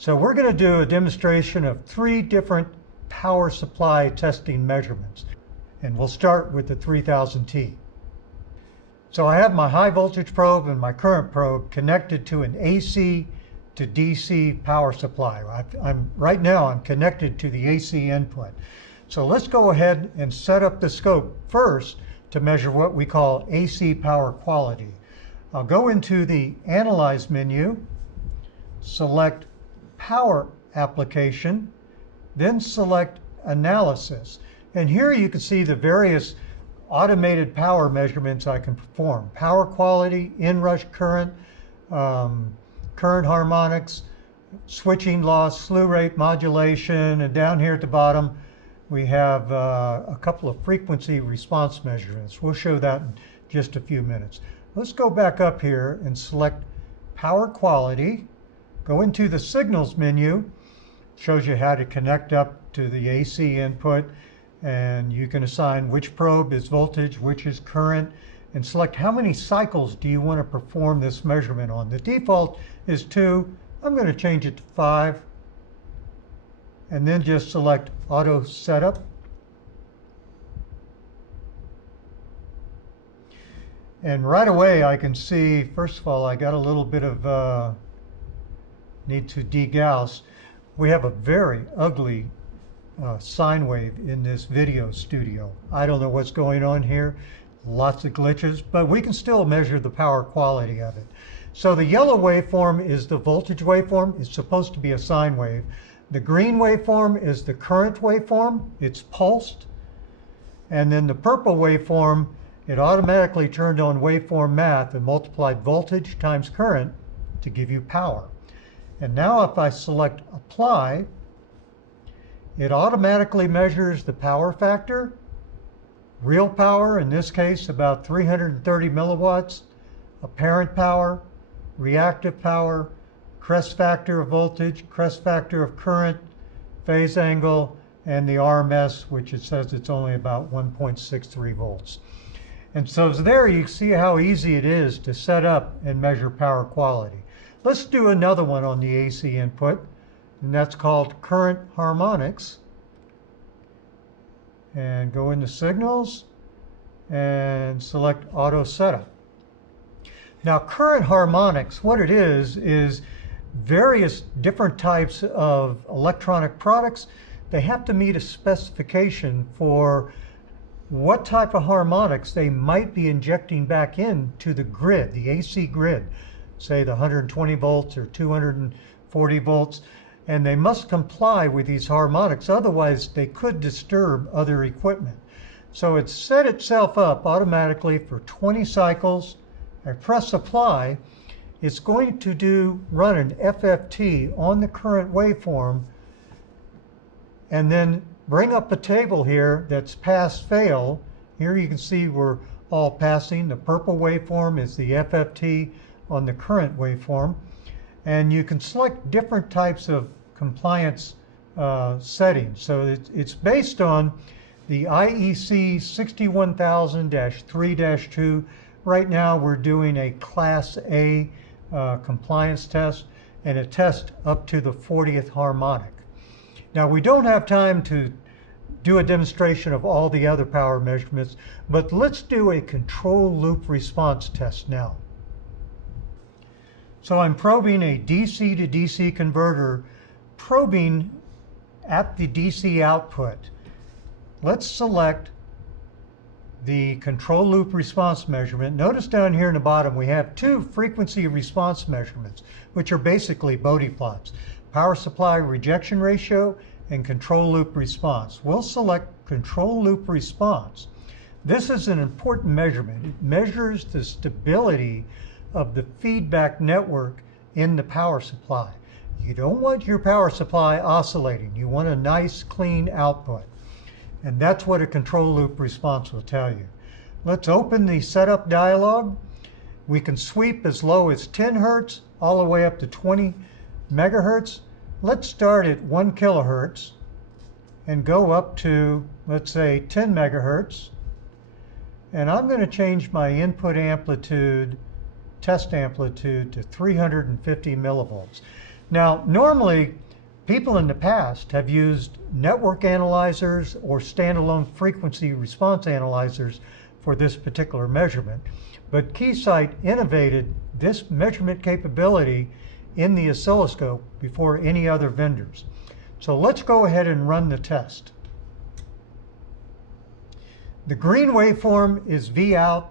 So we're going to do a demonstration of 3 different power supply testing measurements. And we'll start with the 3000T. So I have my high voltage probe and my current probe connected to an AC to DC power supply. Right now I'm connected to the AC input. So let's go ahead and set up the scope first to measure what we call AC power quality. I'll go into the Analyze menu, select Power Application, then select Analysis. And here you can see the various automated power measurements I can perform. Power quality, inrush current, current harmonics, switching loss, slew rate modulation, and down here at the bottom we have a couple of frequency response measurements. We'll show that in just a few minutes. Let's go back up here and select Power Quality, go into the Signals menu, shows you how to connect up to the AC input, and you can assign which probe is voltage, which is current, and select how many cycles do you want to perform this measurement on. The default is 2. I'm going to change it to 5, and then just select Auto Setup. And right away I can see, first of all, I got a little bit of need to degauss. We have a very ugly sine wave in this video studio. I don't know what's going on here. Lots of glitches, but we can still measure the power quality of it. So the yellow waveform is the voltage waveform. It's supposed to be a sine wave. The green waveform is the current waveform. It's pulsed. And then the purple waveform, it automatically turned on waveform math and multiplied voltage times current to give you power. And now if I select Apply, it automatically measures the power factor, real power, in this case about 330 milliwatts, apparent power, reactive power, crest factor of voltage, crest factor of current, phase angle, and the RMS, which it says it's only about 1.63 volts. And so there you see how easy it is to set up and measure power quality. Let's do another one on the AC input, and that's called current harmonics. And go into Signals and select Auto Setup. Now current harmonics, what it is various different types of electronic products. They have to meet a specification for what type of harmonics they might be injecting back into the grid, the AC grid, say the 120 volts or 240 volts, and they must comply with these harmonics, otherwise they could disturb other equipment. So it's set itself up automatically for 20 cycles. I press Apply. It's going to run an FFT on the current waveform, and then bring up a table here that's pass-fail. Here you can see we're all passing. The purple waveform is the FFT on the current waveform. And you can select different types of compliance settings. So it's based on the IEC 61000-3-2. Right now we're doing a Class A compliance test and a test up to the 40th harmonic. Now we don't have time to do a demonstration of all the other power measurements, but let's do a control loop response test now. So I'm probing a DC to DC converter, probing at the DC output. Let's select the control loop response measurement. Notice down here in the bottom we have 2 frequency response measurements, which are basically Bode plots: power supply rejection ratio and control loop response. We'll select control loop response. This is an important measurement. It measures the stability of the feedback network in the power supply. You don't want your power supply oscillating. You want a nice clean output. And that's what a control loop response will tell you. Let's open the setup dialog. We can sweep as low as 10 hertz all the way up to 20 megahertz. Let's start at 1 kilohertz and go up to, let's say, 10 megahertz. And I'm going to change my input amplitude, test amplitude, to 350 millivolts. Now, normally, people in the past have used network analyzers or standalone frequency response analyzers for this particular measurement. But Keysight innovated this measurement capability in the oscilloscope before any other vendors. So let's go ahead and run the test. The green waveform is V out.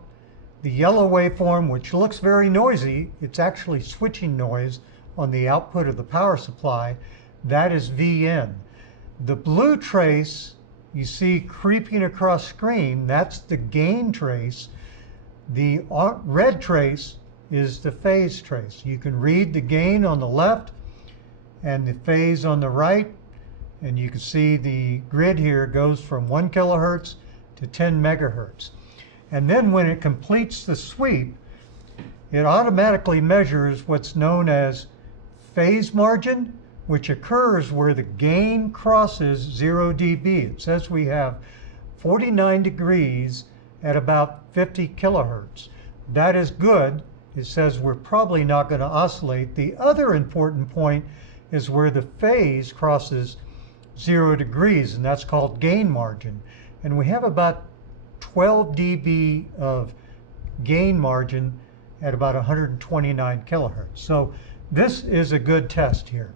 The yellow waveform, which looks very noisy, it's actually switching noise on the output of the power supply, that is V in. The blue trace you see creeping across screen, that's the gain trace. The red trace is the phase trace. You can read the gain on the left and the phase on the right, and you can see the grid here goes from 1 kilohertz to 10 megahertz. And then when it completes the sweep, it automatically measures what's known as phase margin, which occurs where the gain crosses 0 dB. It says we have 49 degrees at about 50 kilohertz. That is good. It says we're probably not going to oscillate. The other important point is where the phase crosses 0 degrees, and that's called gain margin. And we have about 12 dB of gain margin at about 129 kilohertz. So this is a good test here.